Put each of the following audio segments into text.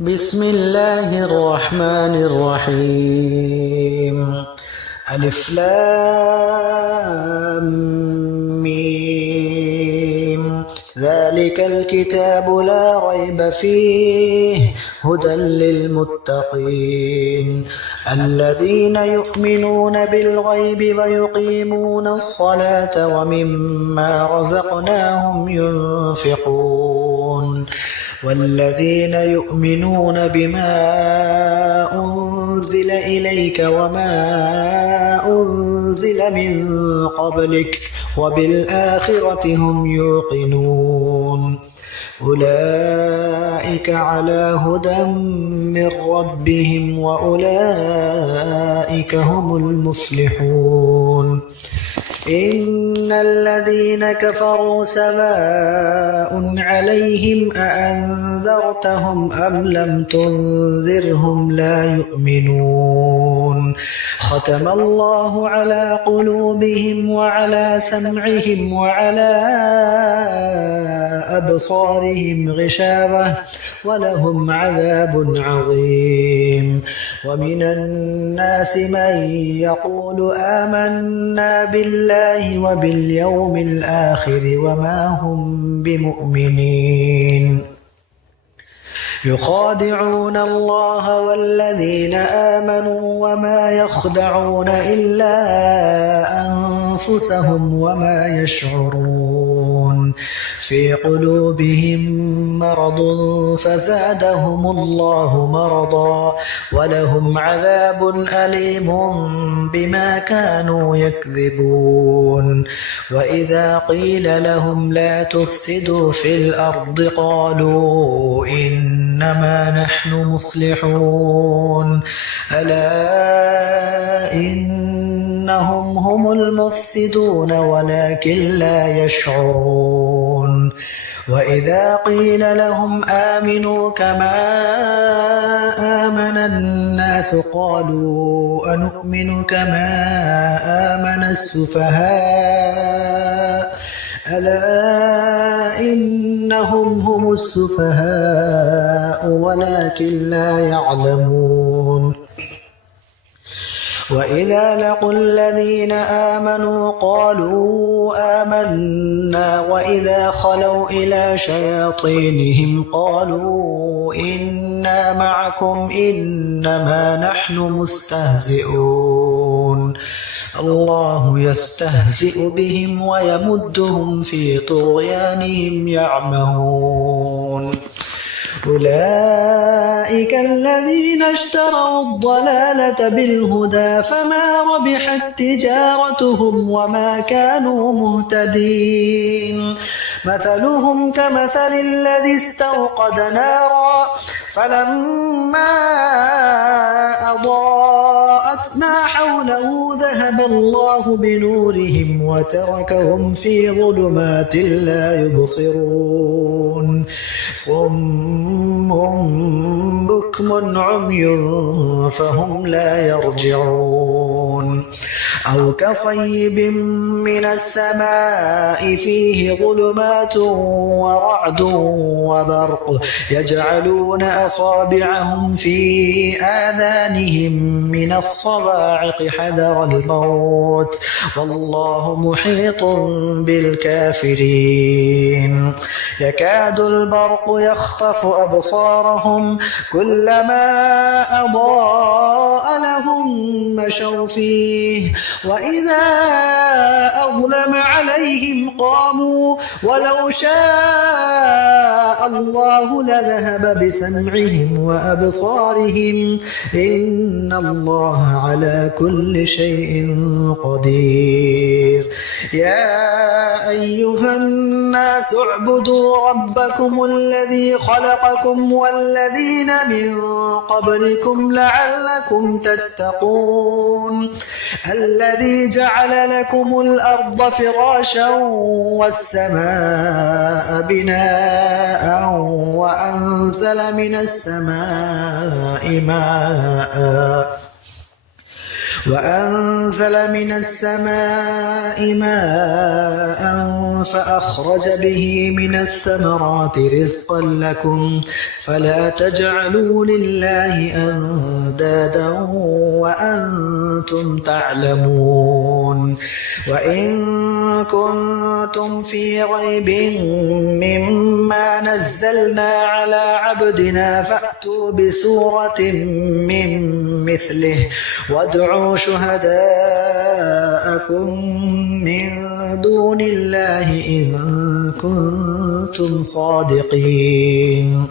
بسم الله الرحمن الرحيم. ألف لام ميم. ذلك الكتاب لا ريب فيه هدى للمتقين الذين يؤمنون بالغيب ويقيمون الصلاة ومما رزقناهم ينفقون والذين يؤمنون بما أنزل إليك وما أنزل من قبلك وبالآخرة هم يوقنون أولئك على هدى من ربهم وأولئك هم المفلحون. إن الذين كفروا سواء عليهم أأنذرتهم أم لم تنذرهم لا يؤمنون ختم الله على قلوبهم وعلى سمعهم وعلى أبصارهم غشاوة ولهم عذاب عظيم. ومن الناس من يقول آمنا بالله وباليوم الآخر وما هم بمؤمنين يخادعون الله والذين آمنوا وما يخدعون إلا أنفسهم وما يشعرون في قلوبهم مرض فزادهم الله مرضا ولهم عذاب أليم بما كانوا يكذبون. وإذا قيل لهم لا تفسدوا في الأرض قالوا إنما نحن مصلحون ألا إنهم هم المفسدون ولكن لا يشعرون. وإذا قيل لهم آمنوا كما آمن الناس قالوا أنؤمن كما آمن السفهاء ألا إنهم هم السفهاء ولكن لا يعلمون. وإذا لقوا الذين آمنوا قالوا آمنا وإذا خلوا إلى شياطينهم قالوا إنا معكم إنما نحن مستهزئون الله يستهزئ بهم ويمدهم في طغيانهم يعمهون. أولئك الذين اشتروا الضلالة بالهدى فما ربحت تجارتهم وما كانوا مهتدين. مثلهم كمثل الذي استوقد نارا فلما أضاءت ما حوله ذهب الله بنورهم وتركهم في ظلمات لا يبصرون صم بكم عمي فهم لا يرجعون. أو كصيب من السماء فيه ظلمات ورعد وبرق يجعلون أصابعهم في آذانهم من الصواعق حذر الموت والله محيط بالكافرين. يكاد البرق يخطف أبصارهم كلما أضاء لهم مشوا فيه وإذا أظلم عليهم قاموا ولو شاء الله لذهب بسمعهم وأبصارهم إن الله على كل شيء قدير. يا أيها الناس اعبدوا ربكم الذي خلقكم والذين من قبلكم لعلكم تتقون الذي جعل لكم الأرض فراشا والسماء بناء وأنزل من السماء ماء وأنزل من السماء ماء فأخرج به من الثمرات رزقا لكم فلا تجعلوا لله أندادا وأنتم تعلمون وإن كنتم في ريب مما نزلنا على عبدنا فأتوا بسورة من مثله وادعوا شهداءكم من دون الله إن كنتم صادقين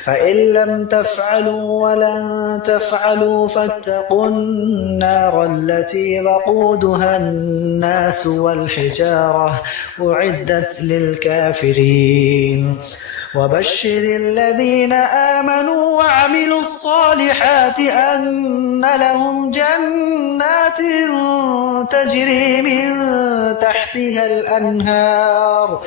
فإن لم تفعلوا ولن تفعلوا فاتقوا النار التي وقودها الناس والحجارة أعدت للكافرين وبشر الذين آمنوا وعملوا الصالحات أن لهم جنات تجري من تحتها الأنهار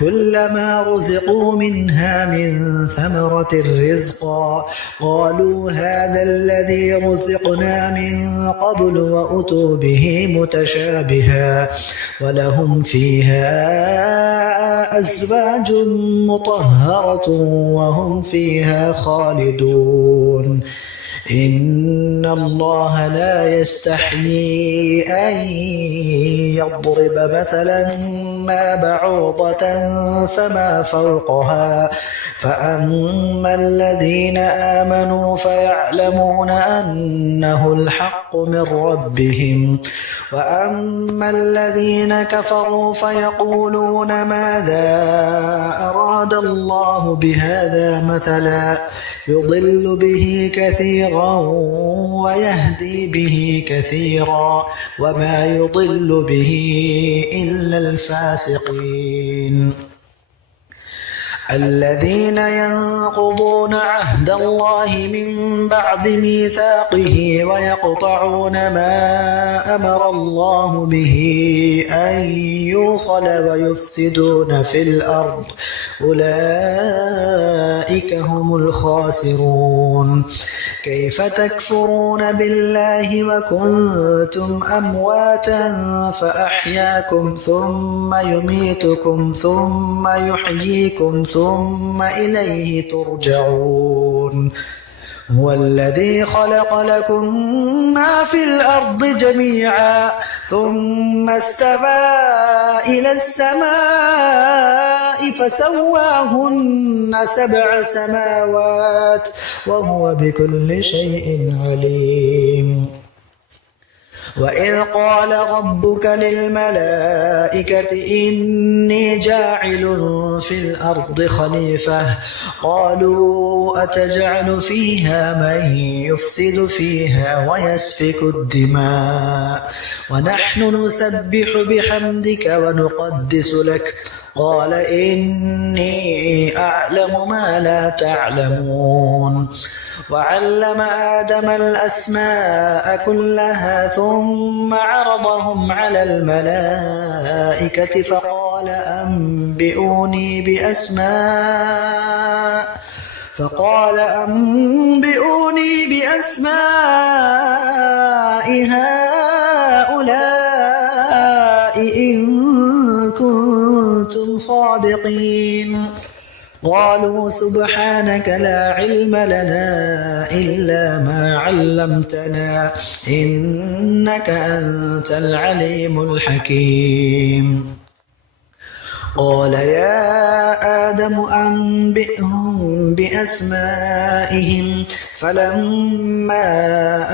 كلما رزقوا منها من ثمرة رزقا قالوا هذا الذي رزقنا من قبل وأتوا به متشابها ولهم فيها أزواج مطهرة وهم فيها خالدون إن الله لا يستحيي أن يضرب مثلا ما بعوضة فما فوقها فأما الذين آمنوا فيعلمون أنه الحق من ربهم وأما الذين كفروا فيقولون ماذا أراد الله بهذا مثلا يضل به كثيرا ويهدي به كثيرا وما يضل به إلا الفاسقين الذين ينقضون عهد الله من بعد ميثاقه ويقطعون ما أمر الله به أن يوصل ويفسدون في الأرض أولئك هم الخاسرون كيف تكفرون بالله وكنتم أمواتا فأحياكم ثم يميتكم ثم يحييكم ثم إليه ترجعون هو الذي خلق لكم ما في الأرض جميعا ثم استوى إلى السماء فسواهن 7 سماوات وهو بكل شيء عليم وإذ قال ربك للملائكة إني جاعل في الأرض خليفة قالوا أتجعل فيها من يفسد فيها ويسفك الدماء ونحن نسبح بحمدك ونقدس لك قال إني أعلم ما لا تعلمون وعلم آدم الأسماء كلها ثم عرضهم على الملائكة فقال أنبئوني بأسماء هؤلاء إن كنتم صادقين قالوا سبحانك لا علم لنا إلا ما علمتنا إنك أنت العليم الحكيم قال يا آدم أنبئهم بأسمائهم فلما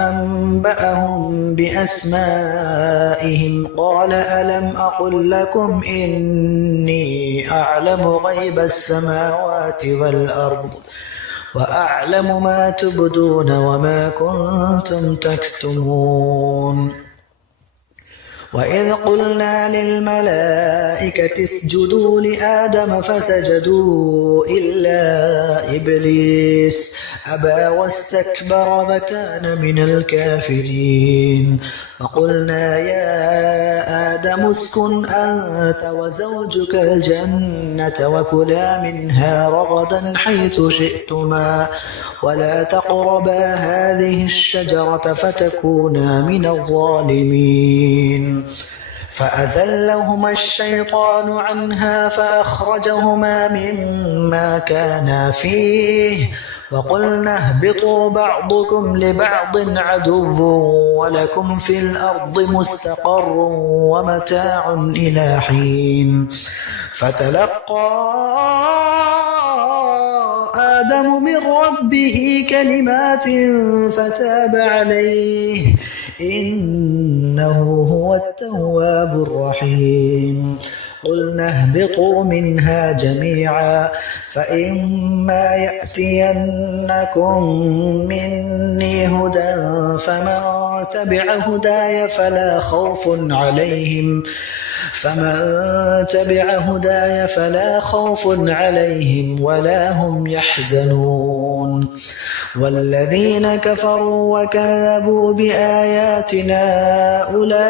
أنبأهم بأسمائهم قال ألم أقل لكم إني أعلم غيب السماوات والأرض وأعلم ما تبدون وما كنتم تكتمون وإذ قلنا للملائكة اسجدوا لآدم فسجدوا إلا إبليس أبى واستكبر وكان من الكافرين فقلنا يا آدم اسكن أنت وزوجك الجنة وكلا منها رغدا حيث شئتما ولا تقربا هذه الشجرة فتكونا من الظالمين فأزلهما الشيطان عنها فأخرجهما مما كانا فيه وقلنا اهبطوا بعضكم لبعض عدو ولكم في الأرض مستقر ومتاع إلى حين فتلقى آدم من ربه كلمات فتاب عليه إنه هو التواب الرحيم قلنا اهبطوا منها جميعا فإما يأتينكم مني هدى فمن تبع هداي فلا خوف عليهم ولا هم يحزنون والذين كفروا وكذبوا بآياتنا أولئك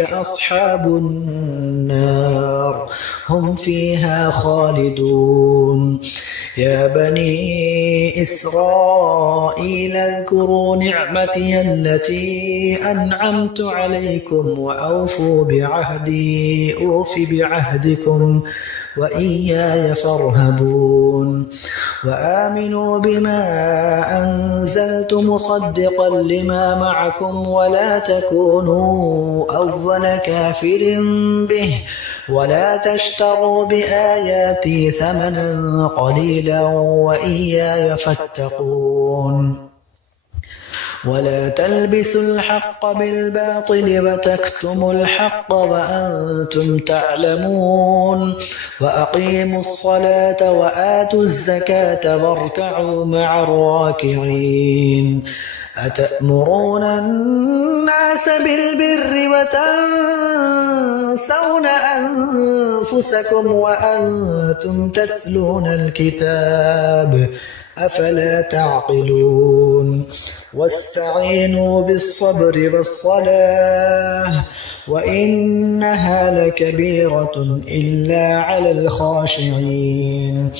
أصحاب النار هم فيها خالدون يا بني إسرائيل اذكروا نعمتي التي أنعمت عليكم وأوفوا بعهدي أوف بعهدكم وإياي فارهبون وآمنوا بما أنزلت مصدقا لما معكم ولا تكونوا أول كافر به ولا تشتروا بآياتي ثمنا قليلا وإياي فاتقون ولا تلبسوا الحق بالباطل وتكتموا الحق وأنتم تعلمون وأقيموا الصلاة وآتوا الزكاة واركعوا مع الراكعين أتأمرون الناس بالبر وتنسون أنفسكم وأنتم تتلون الكتاب أفلا تعقلون واستعينوا بالصبر والصلاة وإنها لكبيرة إلا على الخاشعين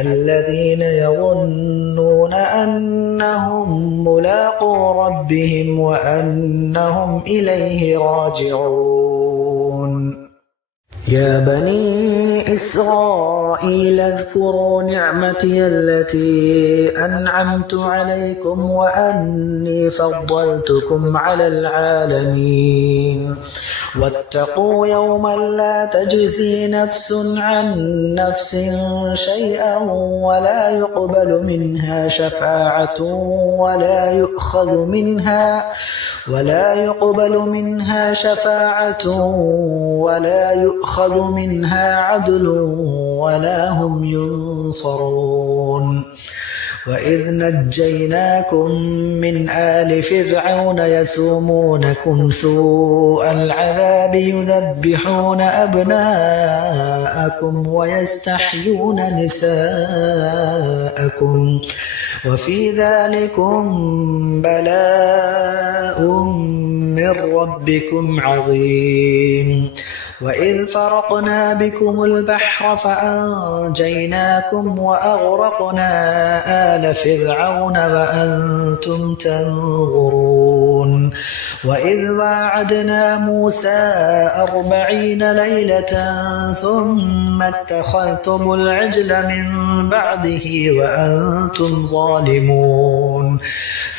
الذين يظنون أنهم ملاقو ربهم وأنهم إليه راجعون يا بني إسرائيل اذكروا نعمتي التي أنعمت عليكم وأني فضلتكم على العالمين واتقوا يوما لا تجزي نفس عن نفس شيئا ولا يقبل منها شفاعة ولا يؤخذ منها عدل ولا هم ينصرون وإذ نجيناكم من آل فرعون يسومونكم سوء العذاب يذبحون أبناءكم ويستحيون نساءكم وفي ذلكم بلاء من ربكم عظيم وإذ فرقنا بكم البحر فأنجيناكم وأغرقنا آل فرعون وأنتم تنظرون وإذ واعدنا موسى 40 ليلة ثم اتخذتم العجل من بعده وأنتم ظالمون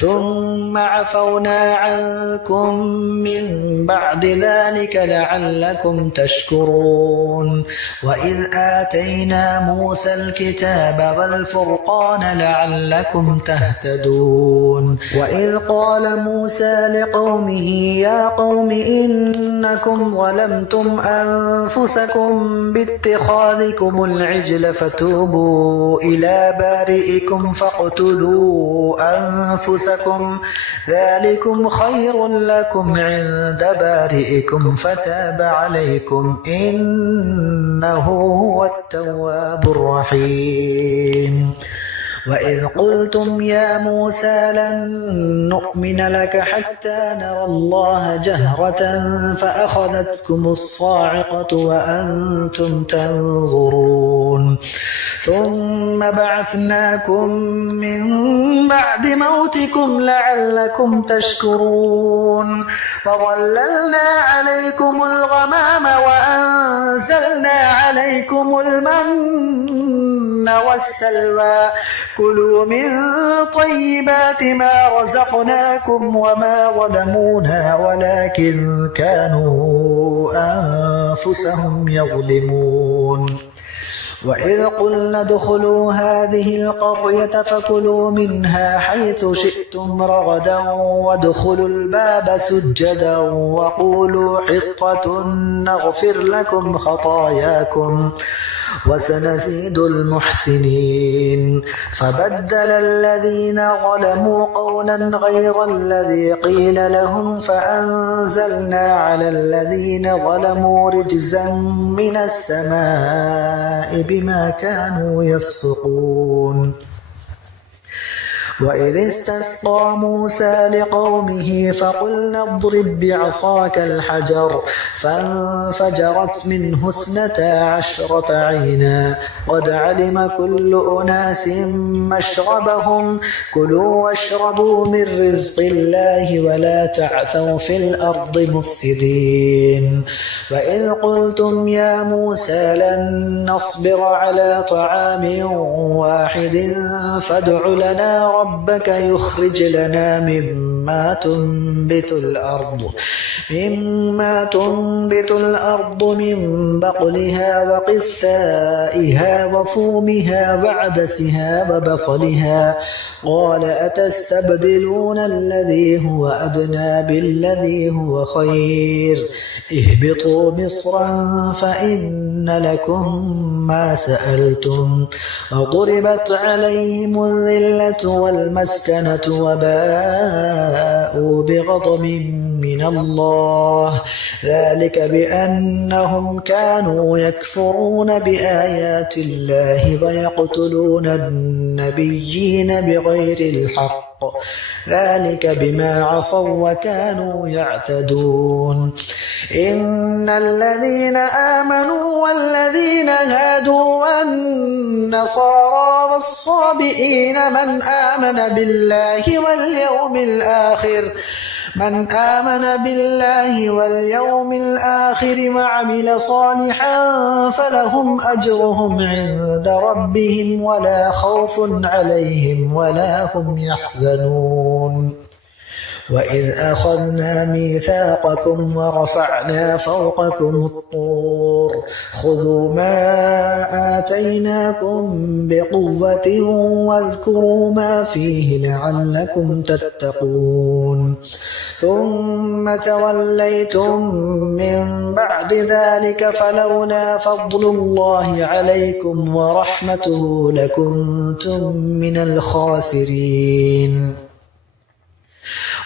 ثم عفونا عنكم من بعد ذلك لعلكم تشكرون وإذ آتينا موسى الكتاب والفرقان لعلكم تهتدون وإذ قال موسى لقومه يا قوم إنكم ظلمتم أنفسكم باتخاذكم العجل فتوبوا إلى بارئكم فاقتلوا أنفسكم أنفسكم ذلكم خير لكم عند بارئكم فتاب عليكم إنه هو التواب الرحيم وإذ قلتم يا موسى لن نؤمن لك حتى نرى الله جهرة فأخذتكم الصاعقة وأنتم تنظرون ثم بعثناكم من بعد موتكم لعلكم تشكرون فظللنا عليكم الغمام وأنزلنا عليكم المن والسلوى كلوا من طيبات ما رزقناكم وما ظلمونا ولكن كانوا أنفسهم يظلمون وإذ قلنا ادخلوا هذه القرية فكلوا منها حيث شئتم رغدا وادخلوا الباب سجدا وقولوا حطة نغفر لكم خطاياكم وسنزيد المحسنين فبدل الذين ظلموا قولا غير الذي قيل لهم فأنزلنا على الذين ظلموا رجزا من السماء بما كانوا يفسقون وإذ استسقى موسى لقومه فقلنا اضرب بعصاك الحجر فانفجرت منه 12 عينا قد علم كل أناس مشربهم كلوا واشربوا من رزق الله ولا تعثوا في الأرض مفسدين وإذ قلتم يا موسى لن نصبر على طعام واحد فادع لنا ربك يخرج لنا مما تنبت الأرض من بقلها وقثائها وفومها وعدسها وبصلها قال أتستبدلون الذي هو أدنى بالذي هو خير اهبطوا مصرا فإن لكم ما سألتم وضربت عليهم الذلة والمسكنة وباءوا بغضب من الله ذلك بأنهم كانوا يكفرون بآيات الله ويقتلون النبيين بغير الحق ذلك بما عصوا وكانوا يعتدون إن الذين آمنوا والذين هادوا والنصارى والصابئين من آمن بالله واليوم الآخر وعمل صالحا فلهم أجرهم عند ربهم ولا خوف عليهم ولا هم يحزنون وإذ أخذنا ميثاقكم ورفعنا فوقكم الطور خذوا ما آتيناكم بقوة واذكروا ما فيه لعلكم تتقون ثم توليتم من بعد ذلك فلولا فضل الله عليكم ورحمته لكنتم من الخاسرين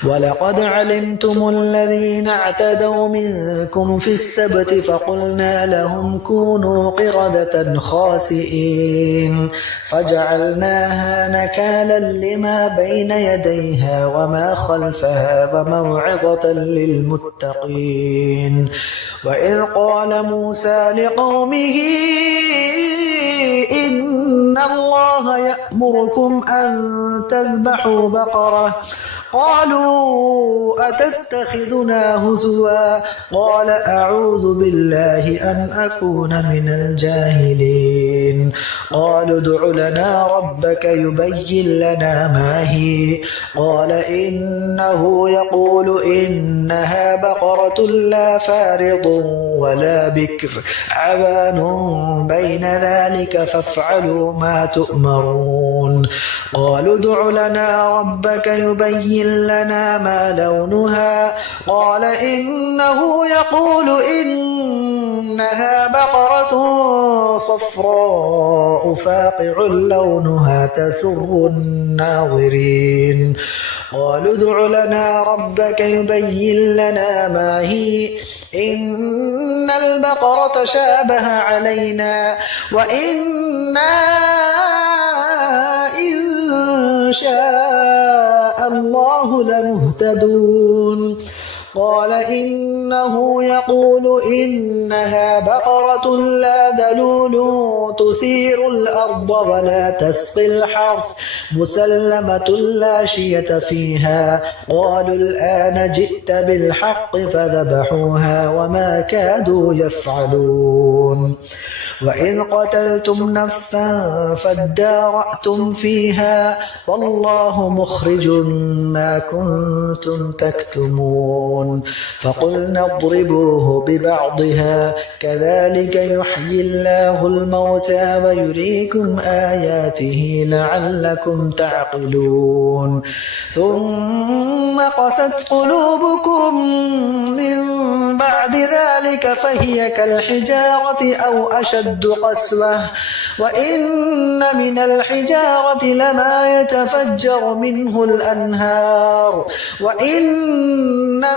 ولقد علمتم الذين اعتدوا منكم في السبت فقلنا لهم كونوا قردة خاسئين فجعلناها نكالا لما بين يديها وما خلفها وموعظة للمتقين وإذ قال موسى لقومه إن الله يأمركم أن تذبحوا بقرة قالوا أتتخذنا هزوا قال أعوذ بالله أن أكون من الجاهلين قالوا ادع لنا ربك يبين لنا ما هي قال إنه يقول إنها بقرة لا فارض ولا بكر عوان بين ذلك فافعلوا ما تؤمرون قالوا ادع لنا ربك يبين لنا ما لونها قال إنه يقول إنها بقرة صفراء فاقع لونها تسر الناظرين قالوا ادع لنا ربك يبين لنا ما هي إن البقرة شابه علينا وإنا إن شاء الله لمهتدون قال إنه يقول إنها بقرة لا ذلول تثير الأرض ولا تسقي الحرث مسلمة لا شية فيها قالوا الآن جئت بالحق فذبحوها وما كادوا يفعلون وإذ قتلتم نفسا فادارأتم فيها والله مخرج ما كنتم تكتمون فقلنا اضربوه ببعضها كذلك يحيي الله الموتى ويريكم آياته لعلكم تعقلون ثم قست قلوبكم من بعد ذلك فهي كالحجارة أو أشد قسوة وإن من الحجارة لما يتفجر منه الأنهار وإن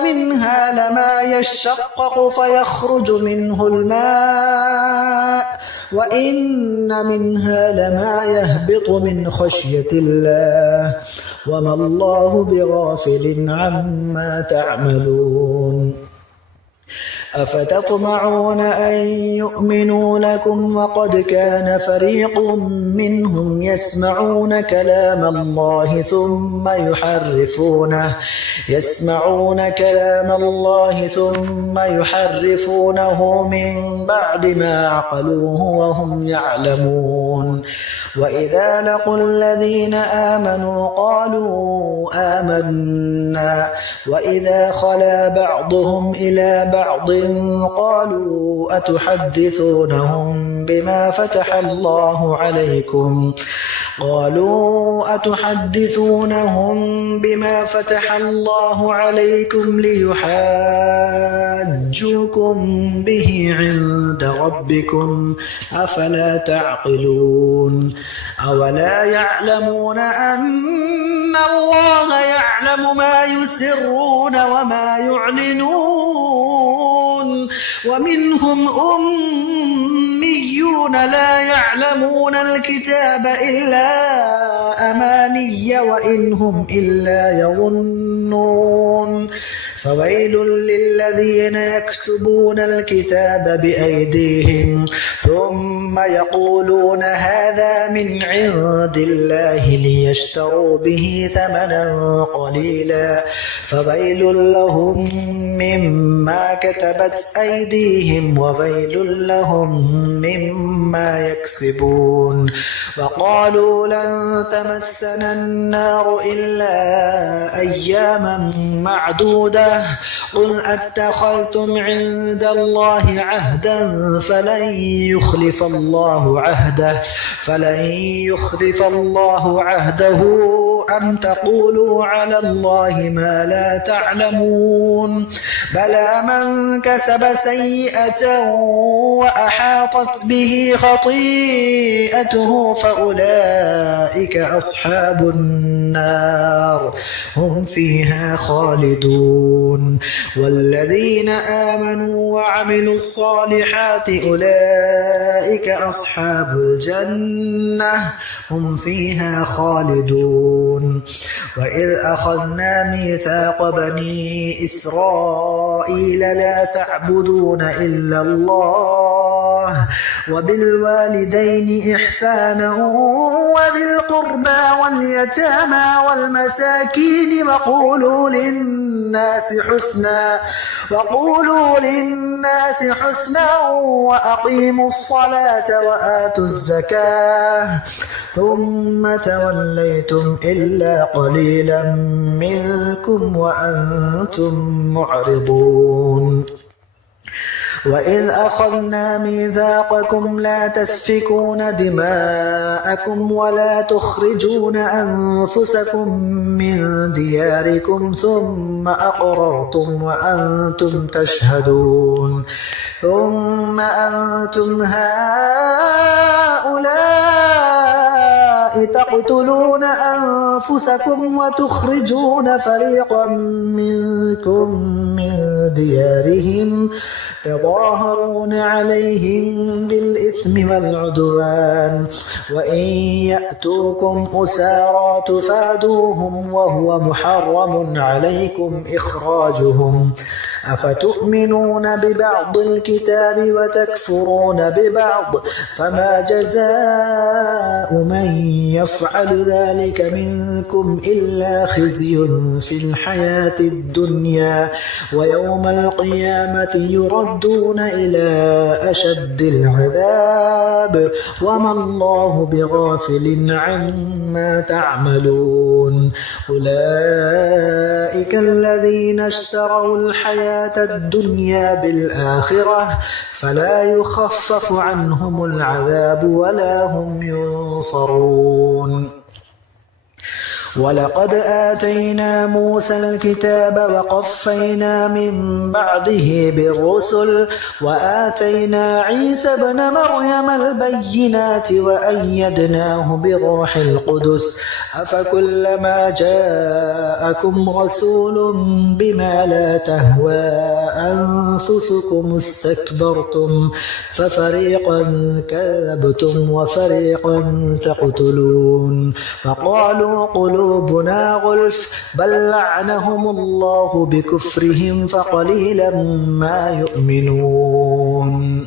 منها لما يشقق فيخرج منه الماء وإن منها لما يهبط من خشية الله وما الله بغافل عما تعملون أفتطمعون أن يؤمنوا لكم وقد كان فريق منهم يسمعون كلام الله ثم يحرفونه من بعد ما عقلوه وهم يعلمون وإذا لقوا الذين آمنوا قالوا آمنا وإذا خلا بعضهم إلى بعض قالوا أتحدثونهم بما فتح الله عليكم ليحاجوكم به عند ربكم أفلا تعقلون أولا يعلمون أن الله يعلم ما يسرون وما يعلنون ومنهم أميون لا يعلمون الكتاب إلا أماني وإن هم إلا يظنون فويل للذين يكتبون الكتاب بأيديهم ثم يقولون هذا من عند الله ليشتروا به ثمنا قليلا فويل لهم مما كتبت أيديهم وويل لهم مما يكسبون وقالوا لن تمسنا النار إلا أياما معدودة قل أتخذتم عند الله عهدا فلن يخلف الله عهده أم تقولوا على الله ما لا تعلمون بلى من كسب سيئة وأحاطت به خطيئته فأولئك أصحاب النار هم فيها خالدون والذين آمنوا وعملوا الصالحات أولئك أصحاب الجنة هم فيها خالدون وإذ أخذنا ميثاق بني إسرائيل لا تعبدون إلا الله وبالوالدين إحسانا وذي القربى واليتامى والمساكين وقولوا للناس حسنا وأقيموا الصلاة وآتوا الزكاة ثم توليتم إلا قليلا منكم وأنتم معرضون وإذ أخذنا ميثاقكم لا تسفكون دماءكم ولا تخرجون أنفسكم من دياركم ثم أقررتم وأنتم تشهدون ثم أنتم هؤلاء تقتلون أنفسكم وتخرجون فريقا منكم من ديارهم تظاهرون عليهم بالإثم والعدوان وإن يأتوكم أسارى تفادوهم وهو محرم عليكم إخراجهم أفتؤمنون ببعض الكتاب وتكفرون ببعض فما جزاء من يفعل ذلك منكم إلا خزي في الحياة الدنيا ويوم القيامة يردون إلى أشد العذاب وما الله بغافل عما تعملون أولئك الذين اشتروا الحياة الدنيا بالآخرة فلا يخفف عنهم العذاب ولا هم ينصرون ولقد آتينا موسى الكتاب وقفينا من بعده بالرسل وآتينا عيسى ابن مريم البينات وأيدناه بروح القدس أفكلما جاءكم رسول بما لا تهوى أنفسكم استكبرتم ففريقا كذبتم وفريقا تقتلون وقالوا قلوبنا غلف بل لعنهم الله بكفرهم فقليلا ما يؤمنون